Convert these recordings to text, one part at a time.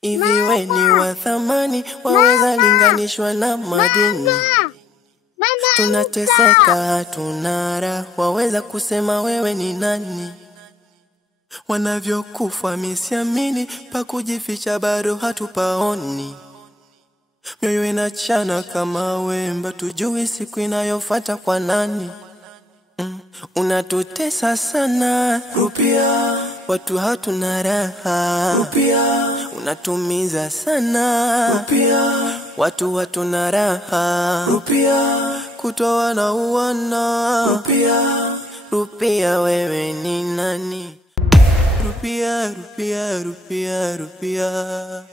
Hivi we ni wa thamani, waweza linganishwa na madini. Tunateseka, tunara, waweza kusema wewe ni nani? Wanavyokufa misiamini, pa kujificha bado hatupaoni. Mioyo inachana kama wemba, tujui siku inayofuata kwa nani. Unatutesa sana rupia, watu hatuna raha rupia. Unatumiza sana rupia, watu hatuna raha rupia. Kutoa na uwana rupia, rupia wewe ni nani? Rupia, rupia, rupia, rupia.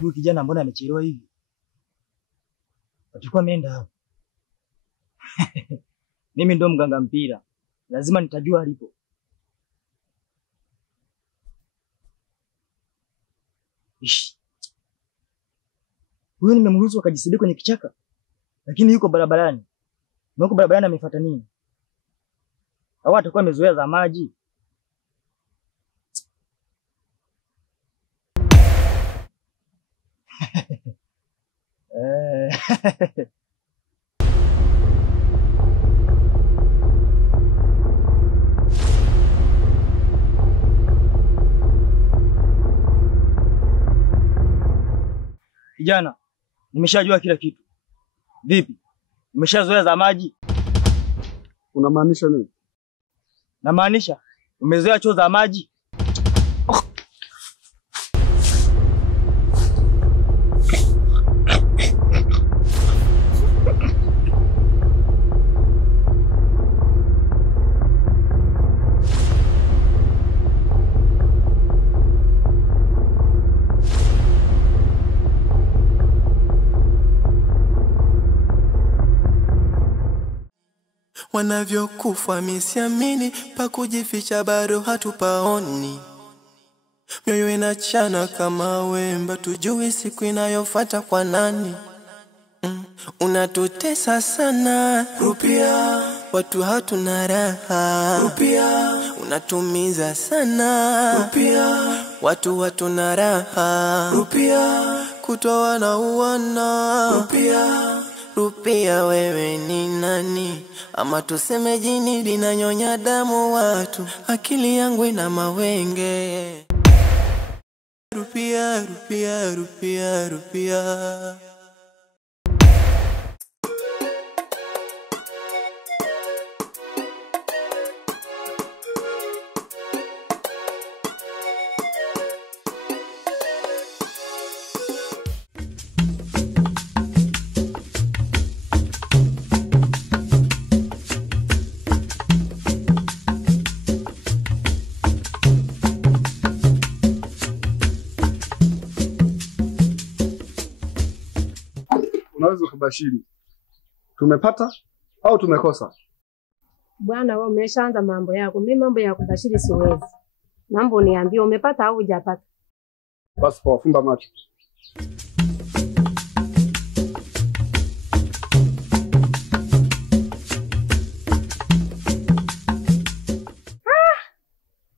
Huyu kijana mbona amechelewa hivi? Atakuwa ameenda hapo. Mimi ndo mganga mpira. Lazima nitajua alipo. Ish. Huyu nimemruhusu akajisaidia kwenye kichaka. Lakini yuko barabarani. Na yuko barabarani amefuata nini? Au atakuwa amezoea za maji? Kijana, nimeshajua kila kitu. Vipi? Umeshazoea za maji? Unamaanisha nini? Namaanisha umezoea choo za maji. Wanavyokufa misiamini, pa kujificha bado hatupaoni. Mioyo inachana kama wemba, tujui siku inayofuata kwa nani. Unatutesa sana rupia, watu hatuna raha rupia. Unatumiza sana rupia, watu hatuna raha rupia. Kutoa na uwana rupia, rupia wewe ni nani? Ama tuseme jini linanyonya damu watu, akili yangu ina mawenge. Rupia, rupia, rupia, rupia. Unaweza kubashiri tumepata au tumekosa? Bwana wewe umeshaanza mambo yako. Mimi mambo ya kubashiri siwezi. Mambo niambie umepata au hujapata? Basi kwa fumba macho.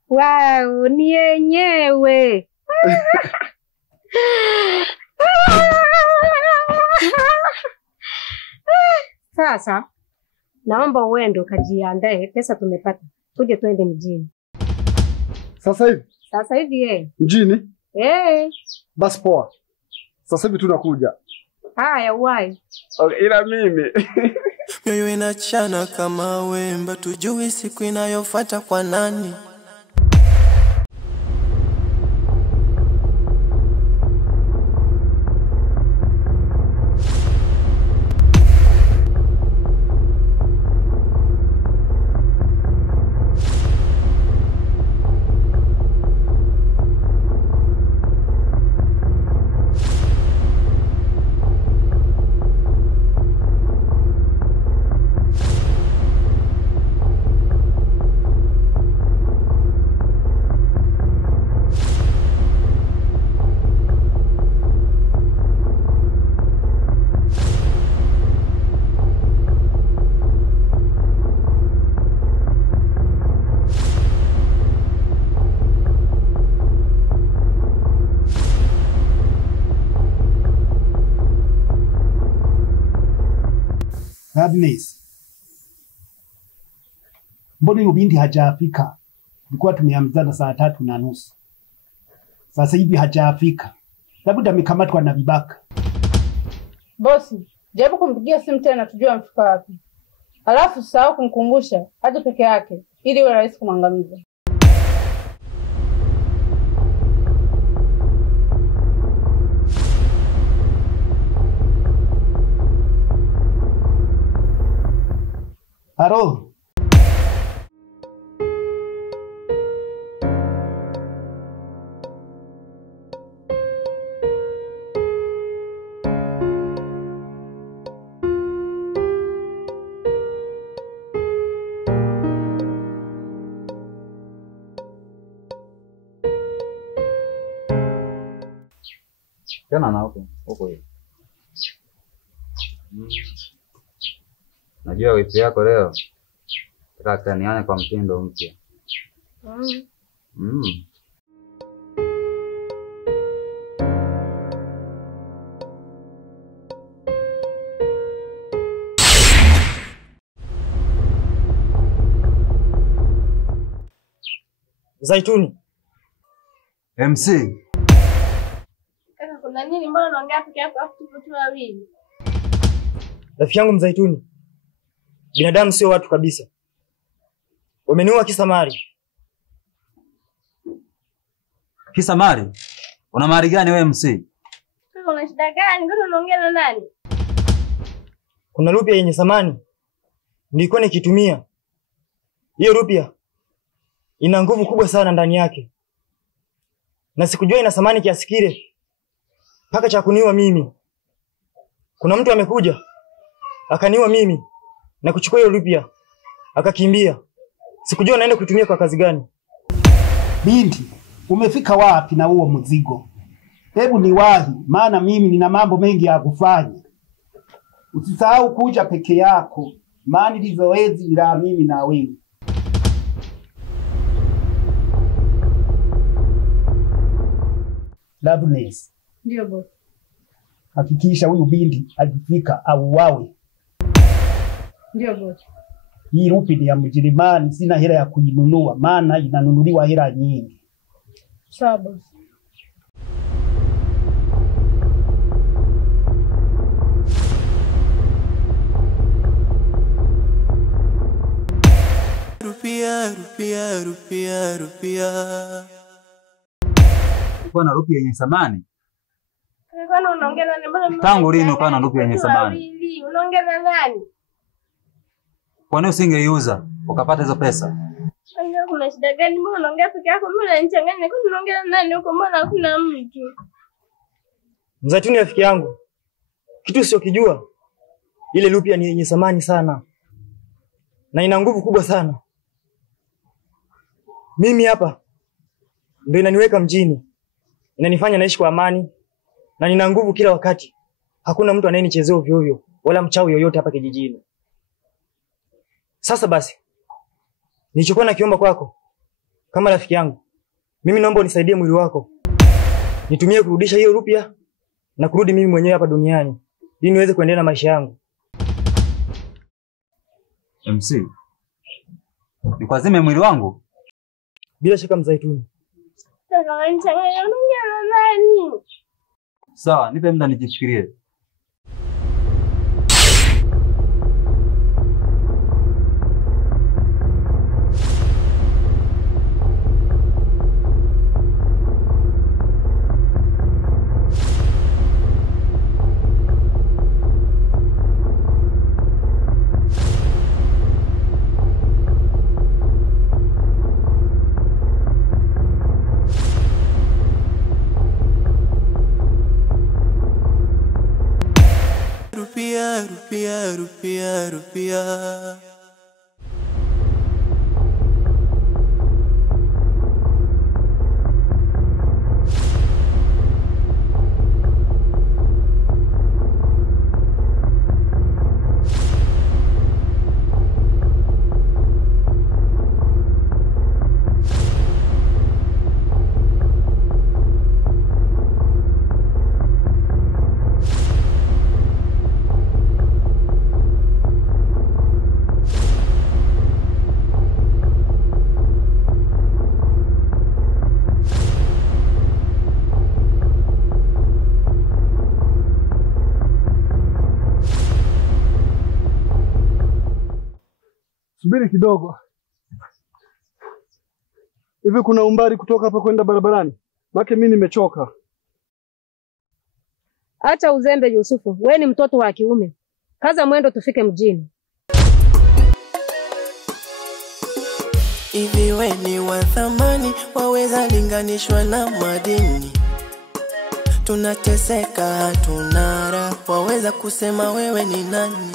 Wow, ni yenyewe. Sasa naomba uende ukajiandae, pesa tumepata. Tuje twende mjini. Sasa hivi? Sasa hivi Mjini? Basi poa. Sasa hivi tunakuja. Haya uwai. Okay, ila mimi. Mioyo inachana kama wemba, tujui siku inayofuata kwa nani. Agnes, mbona huyo binti hajafika? Tulikuwa tumeamzana saa 3:30. Sasa hivi hajafika. Labda amekamatwa na vibaka. Bosi, jaribu kumpigia simu tena tujue amefika wapi. Alafu usahau kumkumbusha aje peke yake ili iwe rahisi kumwangamiza. Halo. Kana na huko hiyo. Najua wifi yako leo nataka nione kwa mtindo mpya. Zaituni. MC. Kaka kuna nini mbona unaongea peke yako afu tupo tu wawili? Rafiki yangu Mzaituni. Binadamu sio watu kabisa. Wameniua kisa mali. Kisa mali? Una mali gani wewe MC? Kaka una shida gani? Ngoja unaongea na nani? Kuna rupia yenye thamani. Nilikuwa nikitumia. Hiyo rupia ina nguvu kubwa sana ndani yake. Na sikujua ina thamani kiasi kile. Paka cha kuniua mimi. Kuna mtu amekuja akaniua mimi na kuchukua hiyo rupia akakimbia. Sikujua naenda kutumia kwa kazi gani. Binti, umefika wapi na huo mzigo? Hebu niwahi, maana mimi nina mambo mengi ya kufanya. Usisahau kuja peke yako, maana hili zoezi la mimi na wewe. Loveness. Ndio boss. Hakikisha huyu binti akifika au wawe. Ndio boss. Hii rupi ni ya Mjerumani, sina hela ya kuinunua, maana inanunuliwa hela nyingi. Sawa boss. Rupia. Uko na rupia yenye thamani? Kaka unaongea na nani? Mbona Tangu lini uko na rupia yenye thamani? Unaongea na nani? Kwa nini usingeiuza ukapata hizo pesa? Kaka kuna shida gani? Mbona unaongea peke yako? Mbona unanichanganya? Kwa unaongea na nani huko? Mbona hakuna mtu? Mzaituni rafiki yangu. Kitu sio kijua. Ile rupia ni yenye thamani sana. Na ina nguvu kubwa sana. Mimi hapa ndio inaniweka mjini. Inanifanya naishi kwa amani na nina nguvu kila wakati. Hakuna mtu anayenichezea ovyo ovyo wala mchawi yoyote hapa kijijini. Sasa basi, nilichokuwa nakiomba kwako kama rafiki yangu, mimi naomba unisaidie mwili wako. Nitumie kurudisha hiyo rupia na kurudi mimi mwenyewe hapa duniani ili niweze kuendelea na maisha yangu. MC. Nikwazime mwili wangu? Bila shaka Mzaituni. Kaka unanichanganya, unaongea na nani? Sawa, nipe muda nijifikirie. Rupia. Subiri kidogo. Hivi kuna umbali kutoka hapa kwenda barabarani? Maana mimi nimechoka. Acha uzembe Yusufu, we ni mtoto wa kiume. Kaza mwendo tufike mjini. Hivi we ni wa thamani, waweza linganishwa na madini. Tunateseka hatuna raha, waweza kusema wewe ni nani?